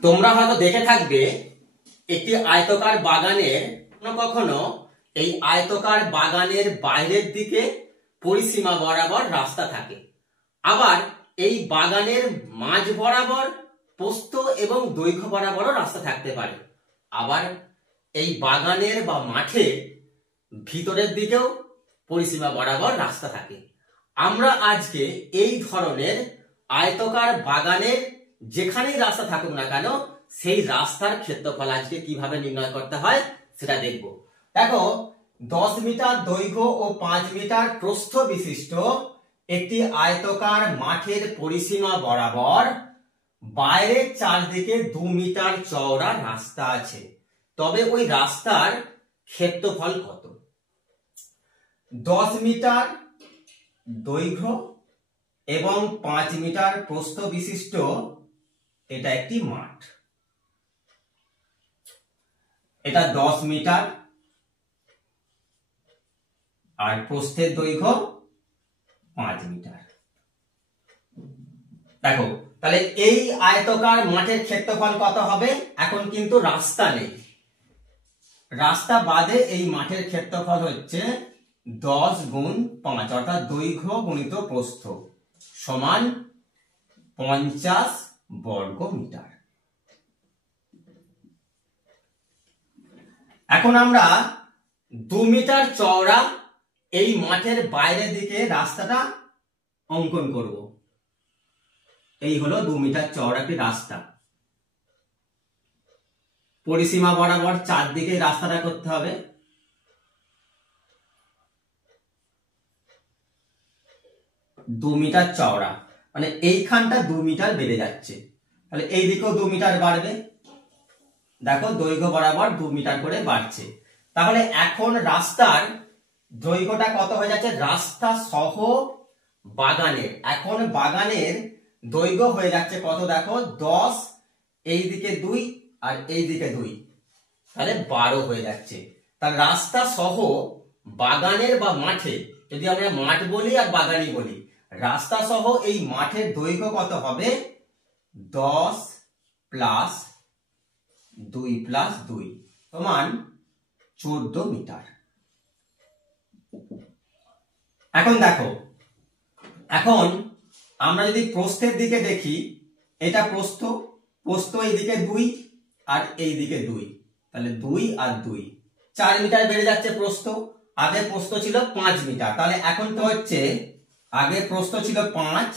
তোমরা হয়তো দেখে থাকবে একটি আয়তকার বাগানের কখনো এই আয়তকার বাগানের বাইরের দিকে পরিসীমা বরাবর রাস্তা থাকে, আবার এই বাগানের মাঝ বরাবর প্রস্থ এবং দৈর্ঘ্য বরাবরও রাস্তা থাকতে পারে, আবার এই বাগানের বা মাঠের ভিতরের দিকেও পরিসীমা বরাবর রাস্তা থাকে। আমরা আজকে এই ধরনের আয়তকার বাগানের যেখানেই রাস্তা থাকুক না কেন সেই রাস্তার ক্ষেত্রফল আজকে কিভাবে নির্ণয় করতে হয় সেটা দেখব। দেখো, 10 মিটার দৈর্ঘ্য ও 5 মিটার প্রস্থ বিশিষ্ট একটি আয়তকার মাঠের পরিসীমা বরাবর বাইরের চারদিকে 2 মিটার চওড়া রাস্তা আছে, তবে ওই রাস্তার ক্ষেত্রফল কত? 10 মিটার দৈর্ঘ্য এবং 5 মিটার প্রস্থ বিশিষ্ট এটা একটি মাঠ। এটা 10 মিটার আর প্রস্থের দৈর্ঘ্য 5 মিটার। দেখো, তাহলে এই আয়তকার মাঠের ক্ষেত্রফল কত হবে? এখন কিন্তু রাস্তা নেই, রাস্তা বাদে এই মাঠের ক্ষেত্রফল হচ্ছে 10 গুণ 5 অর্থাৎ দৈর্ঘ্য গুণিত প্রস্থ সমান 50 বর্গ মিটার। এখন আমরা 2 মিটার চওড়া এই মাঠের বাইরের দিকে রাস্তাটা অঙ্কন করব। এই হলো 2 মিটার চওড়া একটি রাস্তা। পরিসীমা বরাবর চারদিকে রাস্তাটা করতে হবে। দু মিটার চওড়া মানে এইখানটা 2 মিটার বেড়ে যাচ্ছে, তাহলে এই দিকেও 2 মিটার বাড়বে। দেখো, দৈর্ঘ্য বরাবর 2 মিটার করে বাড়ছে। তাহলে এখন রাস্তার দৈর্ঘ্যটা কত হয়ে যাচ্ছে? রাস্তা সহ বাগানের, এখন বাগানের দৈর্ঘ্য হয়ে যাচ্ছে কত? দেখো, 10, এই দিকে 2 আর এই দিকে 2, তাহলে 12 হয়ে যাচ্ছে। তার রাস্তা সহ বাগানের বা মাঠে, যদি আমরা মাঠ বলি আর বাগানি বলি, রাস্তা সহ এই মাঠের দৈর্ঘ্য কত হবে? 10 প্লাস 2 প্লাস 2 সমান 14 মিটার। এখন দেখো, এখন আমরা যদি প্রস্থের দিকে দেখি, এটা প্রস্থ, প্রস্থ এইদিকে 2 আর এইদিকে 2, তাহলে 2 আর 2 4 মিটার বেড়ে যাচ্ছে প্রস্থ। আগে প্রস্থ ছিল 5 মিটার, তাহলে এখন তো হচ্ছে আগে প্রস্থ ছিল 5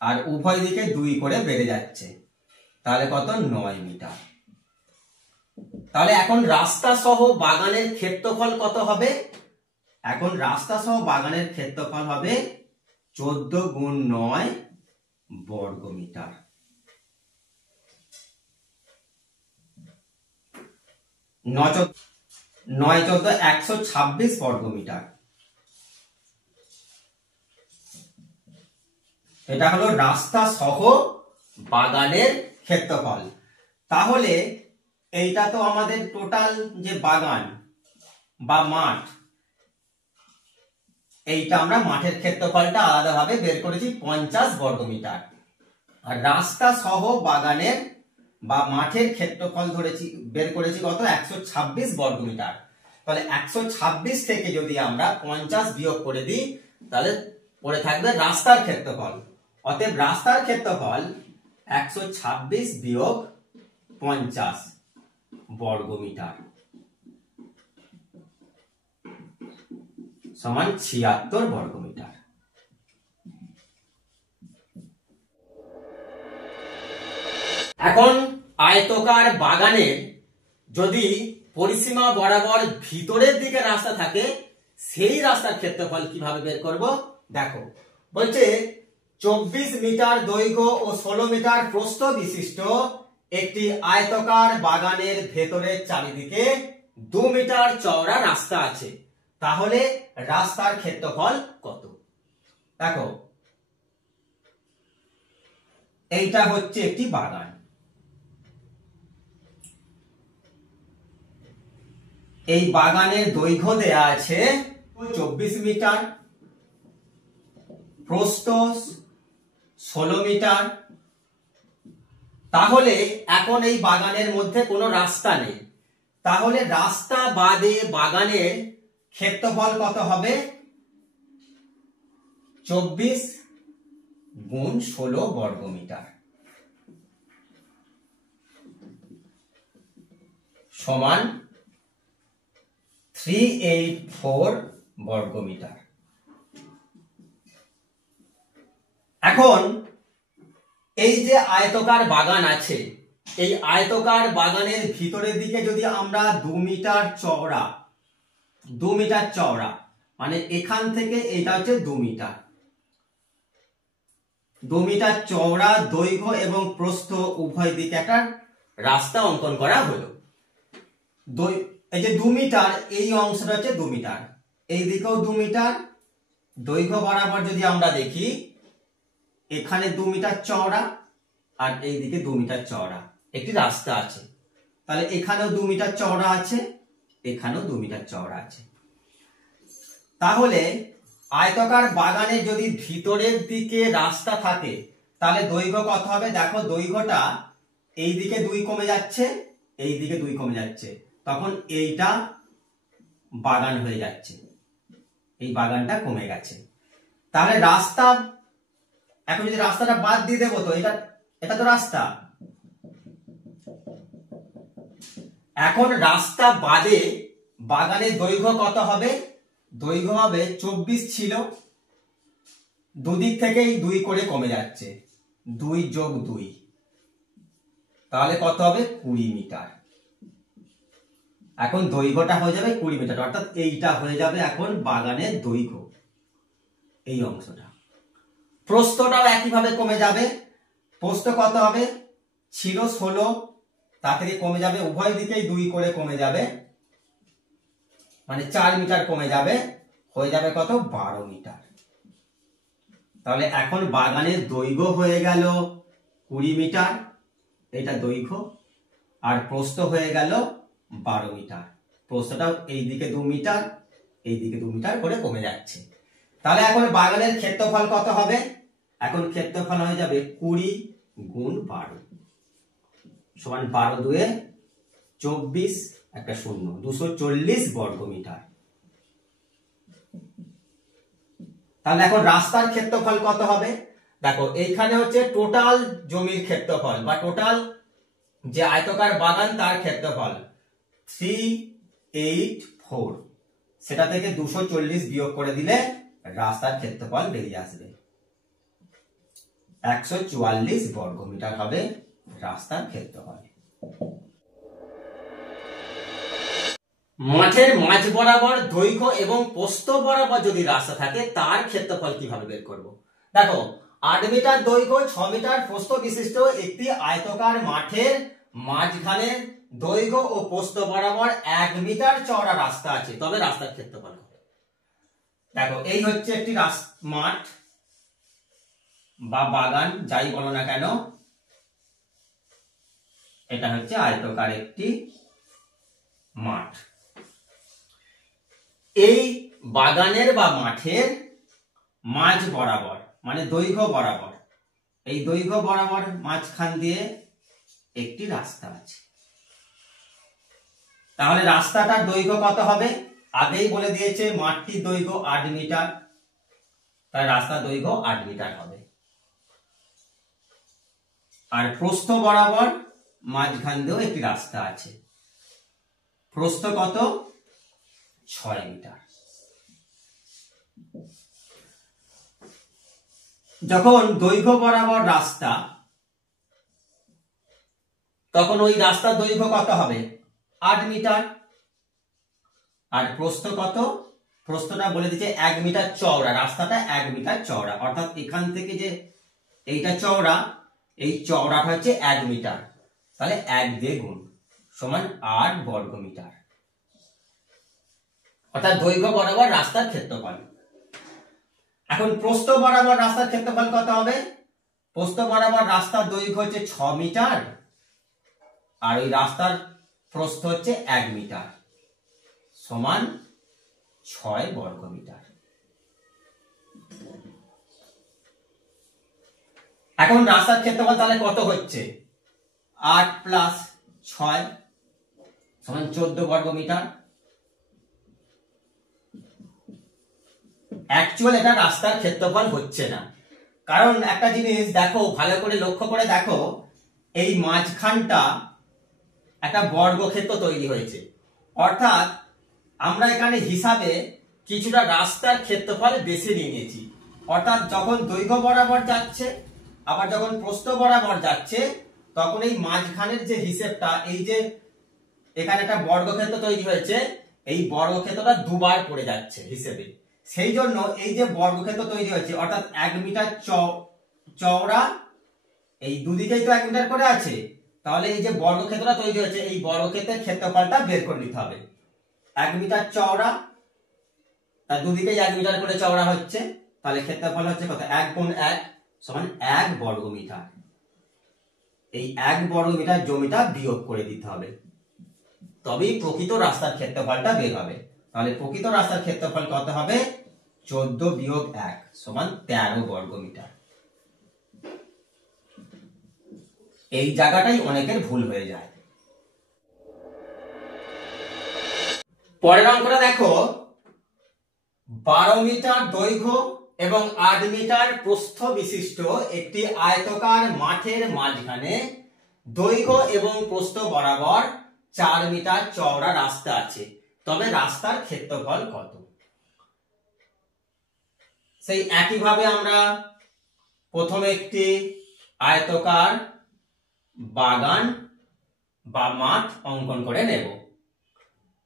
আর উভয় দিকে 2 করে বেড়ে যাচ্ছে, তাহলে কত? 9 মিটার। তাহলে এখন রাস্তা সহ বাগানের ক্ষেত্রফল কত হবে? এখন রাস্তা সহ বাগানের ক্ষেত্রফল হবে 14 গুণ 9 বর্গ মিটার। 9 14 126 বর্গ মিটার। এটা হলো রাস্তা সহ বাগানের ক্ষেত্রফল। তাহলে এইটা তো আমাদের টোটাল যে বাগান বা মাঠ, এইটা আমরা মাঠের ক্ষেত্রফলটা আলাদাভাবে বের করেছি 50 বর্গ মিটার, আর রাস্তা সহ বাগানের বা মাঠের ক্ষেত্রফল বের করেছি কত? 126 বর্গ মিটার। তাহলে 126 থেকে যদি আমরা 50 বিয়োগ করে দিই, তাহলে পড়ে থাকবে রাস্তার ক্ষেত্রফল। অতএব রাস্তার ক্ষেত্রফল 126 বিয়োগ 50 বর্গ মিটার সমান 76 বর্গ মিটার। এখন আয়তকার বাগানের যদি পরিসীমা বরাবর ভিতরের দিকে রাস্তা থাকে, সেই রাস্তার ক্ষেত্রফল কিভাবে বের করব? দেখো, বলছে 24 মিটার দৈর্ঘ্য ও 16 মিটার প্রস্থ বিশিষ্ট একটি আয়তকার বাগানের ভেতরের চারিদিকে 2 মিটার চওড়া রাস্তা আছে, তাহলে রাস্তার ক্ষেত্রফল কত? দেখো, এইটা হচ্ছে একটি বাগান, এই বাগানের দৈর্ঘ্য দেয়া আছে 24 মিটার, প্রস্থ 16 মিটার, তাহলে এখন এই বাগানের মধ্যে কোনো রাস্তা নেই, তাহলে রাস্তা বাদে বাগানের ক্ষেত্রফল কত হবে? 24 গুণ 16 বর্গমিটার সমান 384 বর্গমিটার। এখন এই যে আয়তকার বাগান আছে, এই আয়তকার বাগানের ভিতরের দিকে যদি আমরা 2 মিটার চওড়া মানে এখান থেকে এটা হচ্ছে 2 মিটার, 2 মিটার চওড়া দৈর্ঘ্য এবং প্রস্থ উভয় দিকে একটা রাস্তা অঙ্কন করা হলো। এই যে 2 মিটার, এই অংশটা হচ্ছে 2 মিটার, এই দিকেও 2 মিটার, দৈর্ঘ্য বরাবর যদি আমরা দেখি এখানে 2 মিটার চওড়া আর এই দিকে 2 মিটার চওড়া একটি রাস্তা আছে, তাহলে এখানেও 2 মিটার চওড়া আছে, এখানেও 2 মিটার চওড়া আছে। তাহলে আয়তাকার বাগানে যদি ভিতরের দিকে রাস্তা থাকে তাহলে দৈর্ঘ্য কত হবে? দেখো দৈর্ঘ্যটা এই দিকে 2 কমে যাচ্ছে, এই দিকে 2 কমে যাচ্ছে, তখন এইটা বাগান হয়ে যাচ্ছে, এই বাগানটা কমে গেছে। তাহলে রাস্তা, এখন যদি রাস্তাটা বাদ দিয়ে দেবো তো এটা তো রাস্তা, এখন রাস্তা বাদে বাগানের দৈর্ঘ্য কত হবে? দৈর্ঘ্য হবে 24 ছিল, দুদিক থেকেই 2 করে কমে যাচ্ছে, 2 যোগ 2, তাহলে কত হবে? 20 মিটার। এখন দৈর্ঘ্যটা হয়ে যাবে 20 মিটার, অর্থাৎ এইটা হয়ে যাবে এখন বাগানের দৈর্ঘ্য, এই অংশটা। প্রস্থটাও একইভাবে কমে যাবে, প্রস্থ কত হবে? ছিল 16, তা থেকে কমে যাবে, উভয় দিকেই 2 করে কমে যাবে, মানে 4 মিটার কমে যাবে, হয়ে যাবে কত? 12 মিটার। তাহলে এখন বাগানের দৈর্ঘ্য হয়ে গেল 20 মিটার, এটা দৈর্ঘ্য, আর প্রস্থ হয়ে গেল 12 মিটার। প্রস্থটাও এই দিকে 2 মিটার, এই দিকে 2 মিটার করে কমে যাচ্ছে। তাহলে এখন বাগানের ক্ষেত্রফল কত হবে? এখন ক্ষেত্রফল হয়ে যাবে 20 গুণ 12 সমান 12 দুয়ে 24, একটা শূন্য, 240 বর্গমিটার। তাহলে এখন রাস্তার ক্ষেত্রফল কত হবে? দেখো এইখানে হচ্ছে টোটাল জমির ক্ষেত্রফল বা টোটাল যে আয়তাকার বাগান তার ক্ষেত্রফল 384, সেটা থেকে 240 বিয়োগ করে দিলে রাস্তার ক্ষেত্রফল বেরিয়ে আসবে, 144 বর্গমিটার হবে রাস্তার ক্ষেত্রফল। মাঠের মাঝ বরাবর দৈর্ঘ্য এবং প্রস্থ বরাবর যদি রাস্তা থাকে তার ক্ষেত্রফল কিভাবে বের করব? দেখো 8 মিটার দৈর্ঘ্য 6 মিটার প্রস্থ বিশিষ্ট একটি আয়তাকার মাঠের মাঝখানে দৈর্ঘ্য ও প্রস্থ বরাবর 1 মিটার চওড়া রাস্তা আছে, তবে রাস্তার ক্ষেত্রফল হবে। দেখো এই হচ্ছে একটি মাঠ বা বাগান, যাই বলো না কেন, এটা হচ্ছে আয়তাকার একটি মাঠ। এই বাগানের বা মাঠের মাঝ বরাবর মানে দৈর্ঘ্য বরাবর, এই দৈর্ঘ্য বরাবর মাঝখান দিয়ে একটি রাস্তা আছে। তাহলে রাস্তাটার দৈর্ঘ্য কত হবে? আগেই বলে দিয়েছে মাঠটির দৈর্ঘ্য 8 মিটার, তাই রাস্তার দৈর্ঘ্য 8 মিটার হবে। আর প্রস্থ বরাবর মাঝখান দিয়েও একটি রাস্তা আছে, প্রস্থ কত? 6 মিটার। যখন দৈর্ঘ্য বরাবর রাস্তা, তখন ওই রাস্তার দৈর্ঘ্য কত হবে? 8 মিটার। আর প্রস্থ কত? প্রস্থটা বলে দিচ্ছে 1 মিটার চওড়া, রাস্তাটা 1 মিটার চওড়া, অর্থাৎ এখান থেকে যে এইটা চওড়া, এই চওড়াটা হচ্ছে 1 মিটার, তাহলে 1 দিয়ে গুণ সমান 8 বর্গমিটার, অর্থাৎ দৈর্ঘ্য বরাবর রাস্তার ক্ষেত্রফল। এখন প্রস্থ বরাবর রাস্তার ক্ষেত্রফল কত হবে? প্রস্থ বরাবর রাস্তার দৈর্ঘ্য হচ্ছে 6 মিটার, আর ওই রাস্তার প্রস্থ হচ্ছে 1 মিটার, সমান 6 বর্গমিটার। এখন রাস্তার ক্ষেত্রফল তাহলে কত হচ্ছে? 8 প্লাস 6 সমান 14 বর্গ মিটার। অ্যাকচুয়াল এটা রাস্তার ক্ষেত্রফল হচ্ছে না, কারণ একটা জিনিস দেখো, ভালো করে লক্ষ্য করে দেখো, এই মাঝখানটা একটা বর্গক্ষেত্র তৈরি হয়েছে, অর্থাৎ আমরা এখানে হিসাবে কিছুটা রাস্তার ক্ষেত্রফল বেশি নিয়েছি। অর্থাৎ যখন দৈর্ঘ্য বরাবর যাচ্ছে আবার যখন প্রস্থ বরাবর যাচ্ছে, তখন এই মাঝখানের যে হিসেবটা, এই যে এখানে একটা বর্গক্ষেত্র তৈরি হয়েছে, এই বর্গক্ষেত্রটা দুবার পড়ে যাচ্ছে হিসেবে। সেই জন্য এই যে বর্গক্ষেত্র তৈরি হয়েছে, অর্থাৎ 1 মিটার চওড়া, এই দুদিকেই তো 1 মিটার করে আছে, তাহলে এই যে বর্গক্ষেত্রটা তৈরি হয়েছে, এই বর্গক্ষেত্রের ক্ষেত্রফলটা বের করে নিতে হবে। 1 মিটার চওড়া, তার দুদিকেই 1 মিটার করে চওড়া হচ্ছে, তাহলে ক্ষেত্রফল হচ্ছে কত? 1 গুণ 1 সমান 1 বর্গ মিটার। এই 1 বর্গ মিটার জমিটা বিয়োগ করে দিতে হবে, তবেই প্রকৃত রাস্তার ক্ষেত্রফলটা বের হবে। তাহলে প্রকৃত রাস্তার ক্ষেত্রফল কত হবে? 14 বিয়োগ 1 সমান 13 বর্গ মিটার। এই জায়গাটাই অনেকের ভুল হয়ে যায়। পরের অঙ্কটা দেখো, 12 মিটার দৈর্ঘ্য এবং 8 মিটার প্রস্থ বিশিষ্ট একটি আয়তাকার মাঠের মাঝখানে দৈর্ঘ্য এবং প্রস্থ বরাবর 4 মিটার চওড়া রাস্তা আছে, তবে রাস্তার ক্ষেত্রফল কত? সেই একইভাবে আমরা প্রথমে একটি আয়তাকার বাগান বা মাঠ অঙ্কন করে নেব।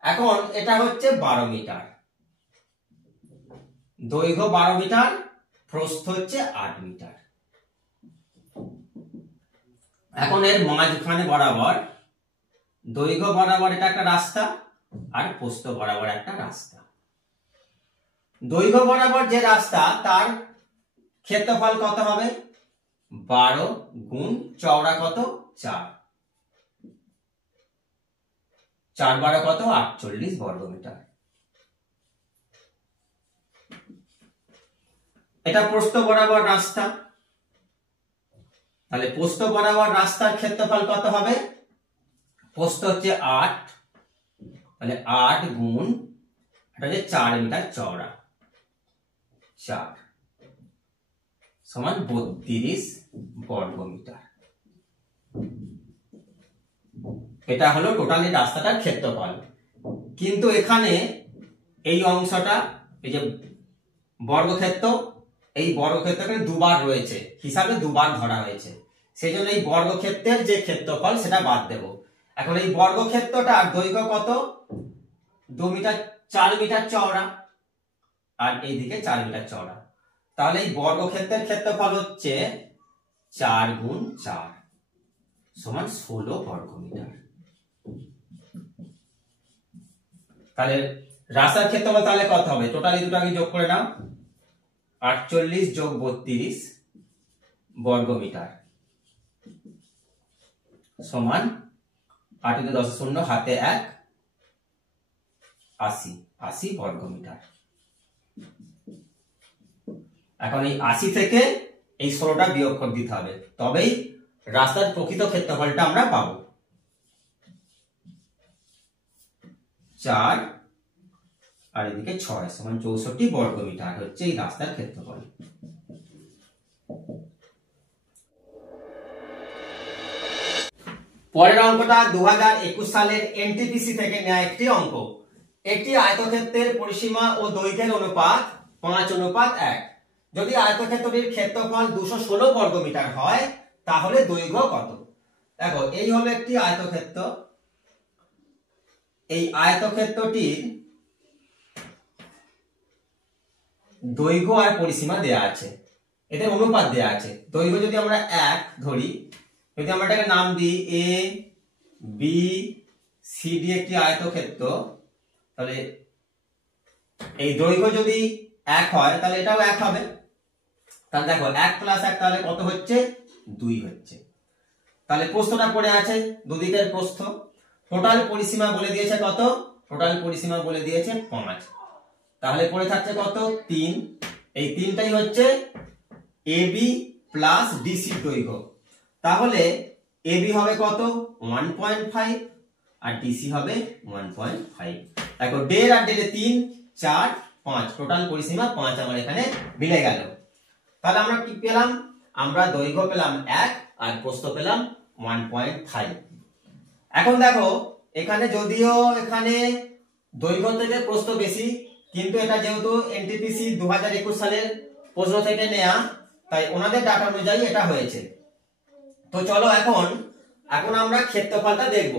এখন এটা হচ্ছে 12 মিটার, দৈর্ঘ্য 12 মিটার, প্রস্থ হচ্ছে 8 মিটার। এখন এর মাঝখানে বরাবর দৈর্ঘ্য বরাবর এটা একটা রাস্তা আর প্রস্থ বরাবর একটা রাস্তা। দৈর্ঘ্য বরাবর যে রাস্তা, তার ক্ষেত্রফল কত হবে? 12 গুণ চওড়া কত? 4, 4 12 কত? 48 বর্গ মিটার। এটা প্রস্থ বরাবর রাস্তা, তাহলে প্রস্থ বরাবর রাস্তার ক্ষেত্রফল কত হবে? প্রস্থ হচ্ছে 8, তাহলে 8 গুণ, এটা হচ্ছে 4 মিটার চওড়া, 4 সমান 32 বর্গ মিটার। এটা হলো টোটালি রাস্তাটার ক্ষেত্রফল। কিন্তু এখানে এই অংশটা, এই যে বর্গক্ষেত্র, এই বর্গক্ষেত্রকে দুবার রয়েছে, হিসাবে দুবার ধরা হয়েছে, সেই জন্য এই বর্গক্ষেত্রের যে ক্ষেত্রফল সেটা বাদ দেব। এখন এই বর্গক্ষেত্রটার দৈর্ঘ্য কত? 2 মিটার, 4 মিটার চওড়া, আর এইদিকে 4 মিটার চওড়া, তাহলে এই বর্গক্ষেত্রের ক্ষেত্রফল হচ্ছে 4 গুণ 4 সমান 16 বর্গ মিটার। তাহলে রাস্তার ক্ষেত্রফল তাহলে কত হবে? টোটালি দুটো আগে যোগ করে নাও, 48 যোগ 32 বর্গ মিটার সমান 8 × 10 শূন্য, হাতে 1, 80 বর্গ মিটার। এখন এই 80 থেকে এই 16টা বিয়োগ করে দিতে হবে, তবেই রাস্তার প্রকৃত ক্ষেত্রফলটা আমরা পাবো। 4 আর এদিকে 6 সমান 64 বর্গ মিটার হচ্ছে এই রাস্তার ক্ষেত্রফল। পরের অঙ্কটা 2021 সালের এনটিপিসি থেকে নেওয়া একটি অঙ্ক। একটি আয়তক্ষেত্রের পরিসীমা ও দৈর্ঘ্যের অনুপাত 5:1। যদি আয়তক্ষেত্রটির ক্ষেত্রফল 216 বর্গ মিটার হয়, তাহলে দৈর্ঘ্য কত? দেখো, এই হলো একটি আয়তক্ষেত্র। এই আয়তক্ষেত্রটির দৈর্ঘ্য আর পরিসীমা দেয়া আছে, এদের অনুপাত দেয়া আছে। দৈর্ঘ্য যদি আমরা 1 ধরি, যদি আমরা এটাকে নাম দিই এ বি সি ডি, একটি আয়তক্ষেত্র, তাহলে এই দৈর্ঘ্য যদি 1 হয় তাহলে এটাও 1 হবে। তাহলে দেখো 1 + 1 তাহলে কত হচ্ছে? 2 হচ্ছে। তাহলে প্রস্থটা পড়ে আছে, দুদিকের প্রস্থ। টোটাল পরিসীমা বলে দিয়েছে কত? টোটাল পরিসীমা বলে দিয়েছে 5। তাহলে পড়ে থাকছে কত? 3। এই 3টাই হচ্ছে এবি প্লাস ডিসি দৈর্ঘ্য। তাহলে এবি হবে কত 1.5 আর ডিসি হবে 1.5। দেখো ডের আর ডের 3 4 5 টোটাল পরিসীমা 5 আমার এখানে মিলে গেল। তাহলে আমরা কি পেলাম, আমরা দৈর্ঘ্য পেলাম 1 আর প্রস্থ পেলাম 1.5। এখন দেখো এখানে যদিও এখানে দৈর্ঘ্য থেকে প্রস্থ বেশি, কিন্তু এটা যেহেতু এনটিপিসি 2021 সালের প্রশ্ন থেকে নেয়া, তাই ওনাদের ডাটা অনুযায়ী এটা হয়েছে। তো চলো এখন আমরা ক্ষেত্রফলটা দেখব।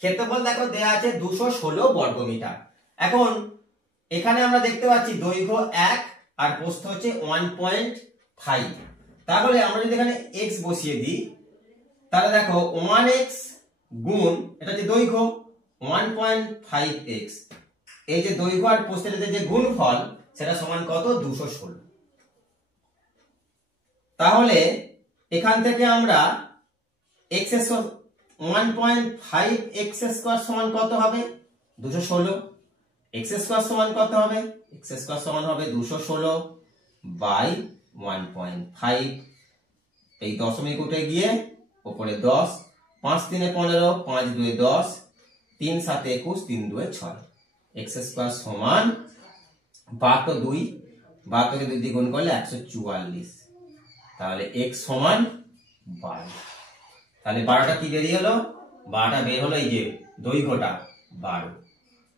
ক্ষেত্রফল দেখো দেয়া আছে 216 বর্গমিটার। এখন এখানে আমরা দেখতে পাচ্ছি দৈর্ঘ্য 1 আর প্রস্থ হচ্ছে 1.5। তাহলে আমরা যদি এখানে x বসিয়ে দিই, তাহলে দেখো 1x গুণ এটা যে দৈর্ঘ্য 1.5x, এই যে দৈর্ঘ্য আর প্রস্থের যে গুণফল সেটা সমান কত 216। তাহলে এখান থেকে আমরা x স্কয়ার 1.5x স্কয়ার সমান কত হবে 216, x স্কয়ার সমান কত হবে x স্কয়ার সমান হবে 216 বাই 1.5। এই দশমিক উঠে গিয়ে উপরে 10, 5 3 15, 5 2 10, 3 7 21, 3 2 6, x স্কয়ার সমান 72, 72 কে 2 দিয়ে গুণ করলে 144। তাহলে x সমান 12। তাহলে 12টা কি বেরিয়ে হলো, 12টা বের হলো এই যে দৈর্ঘ্যটা 12।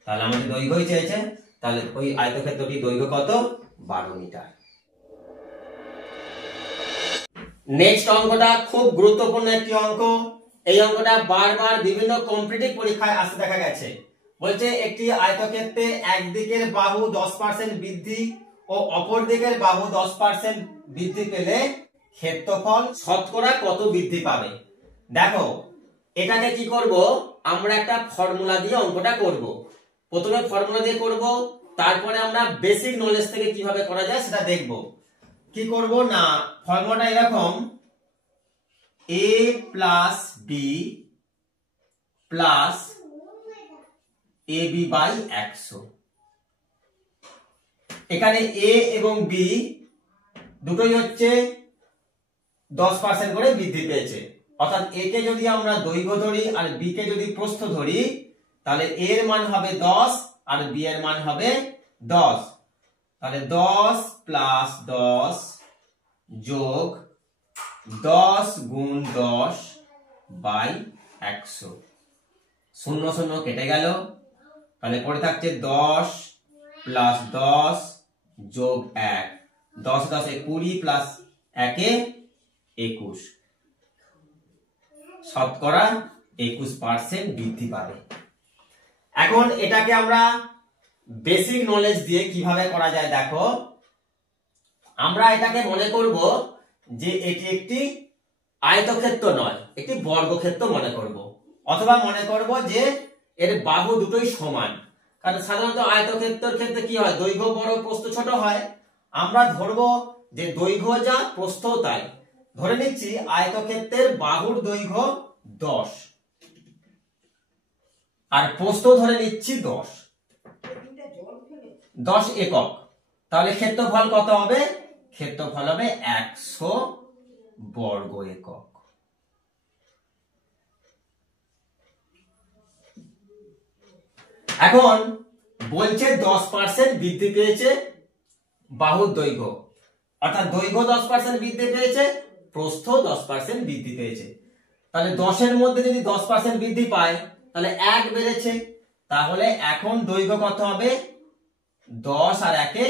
তাহলে আমাদের দৈর্ঘ্যই চেয়েছে, তাহলে ওই আয়তক্ষেত্রটির দৈর্ঘ্য কত 12 মিটার। নেক্সট অঙ্কটা খুব গুরুত্বপূর্ণ একটি অঙ্ক। এই অঙ্কটা বারবার বিভিন্ন কম্পিটিটিভ পরীক্ষায় আসতে দেখা গেছে। বলছে একটি আয়তক্ষেত্রে একদিকের বাহু 10% বৃদ্ধি ও অপর দিকের বাহু 10% বৃদ্ধি পেলে ক্ষেত্রফল শতকরা কত বৃদ্ধি পাবে। দেখো এটাকে কি করব, আমরা একটা ফর্মুলা দিয়ে অঙ্কটা করব। প্রথমে ফর্মুলা দিয়ে করব, তারপরে আমরা বেসিক নলেজ থেকে কিভাবে করা যায় সেটা দেখব। কি করব না, ফর্মুলাটা এরকম a plus B plus ab by 100। এখানে a এবং b দুটোই হচ্ছে 10% করে বৃদ্ধি পেয়েছে। অর্থাৎ a কে যদি আমরা দৈর্ঘ্য ধরি আর b কে যদি প্রস্থ ধরি, তাহলে a এর মান হবে 10 আর b এর মান হবে 10। তাহলে 10 প্লাস 10 যোগ 10 গুণ 10 বাই 100, 0 0 কেটে গেল। তাহলে পড়ে থাকছে 10 প্লাস 10 যোগ 1, 10 10 20 প্লাস 1 21, শতকরা 21% বৃদ্ধি পাবে। এখন এটাকে আমরা বেসিক নলেজ দিয়ে কিভাবে করা যায় দেখো। আমরা এটাকে মনে করব যে এটি একটি আয়তক্ষেত্র নয়, একটি বর্গক্ষেত্র মনে করব, অথবা মনে করব যে এর বাহু দুটোই সমান। কারণ সাধারণত আয়তক্ষেত্রের ক্ষেত্রে কি হয়, দৈর্ঘ্য বড় প্রস্থ ছোট হয়। আমরা ধরবো যে দৈর্ঘ্য যা প্রস্থ তাই। ধরে নিচ্ছি আয়তক্ষেত্রের বাহুর দৈর্ঘ্য 10 আর প্রস্থ ধরে নিচ্ছি 10 একক। তাহলে ক্ষেত্রফল কত হবে, ক্ষেত্রফল হবে 100 বর্গ একক। এখন বলছে 10% বৃদ্ধি পেয়েছে বাহুর দৈর্ঘ্য, অর্থাৎ দৈর্ঘ্য 10% বৃদ্ধি পেয়েছে, প্রস্থ 10% বৃদ্ধি পেয়েছে। তাহলে 10 এর মধ্যে যদি 10% বৃদ্ধি পায় তাহলে 1 বেড়েছে। তাহলে এখন দৈর্ঘ্য কত হবে 10 আর 1 এ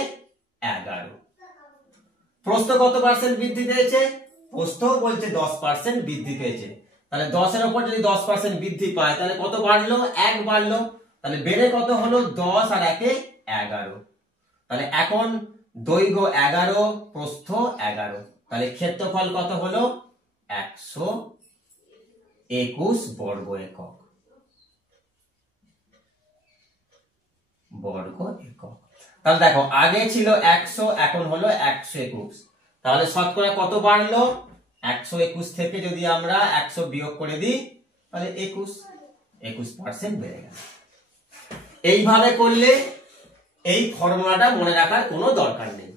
11। প্রস্থ কত পার্সেন্ট বৃদ্ধি পেয়েছে, প্রস্থ বলছে 10% বৃদ্ধি পেয়েছে। তাহলে 10 এর উপর যদি 10% বৃদ্ধি পায় তাহলে কত বাড়লো, 1 বাড়লো। তাহলে বেড়ে কত হলো 10 আর 1 এ 11। তাহলে এখন দৈর্ঘ্য 11, প্রস্থ 11। তাহলে ক্ষেত্রফল কত হলো 121 বর্গ একক। বর্গ একক। তাহলে দেখো আগে ছিল 100, এখন হলো 121। তাহলে শতকরা কত বাড়লো, 121 থেকে যদি আমরা 100 বিয়োগ করে দিই তাহলে 21% বেড়ে গেল। এইভাবে করলে এই ফর্মুলাটা মনে রাখার কোনো দরকার নেই।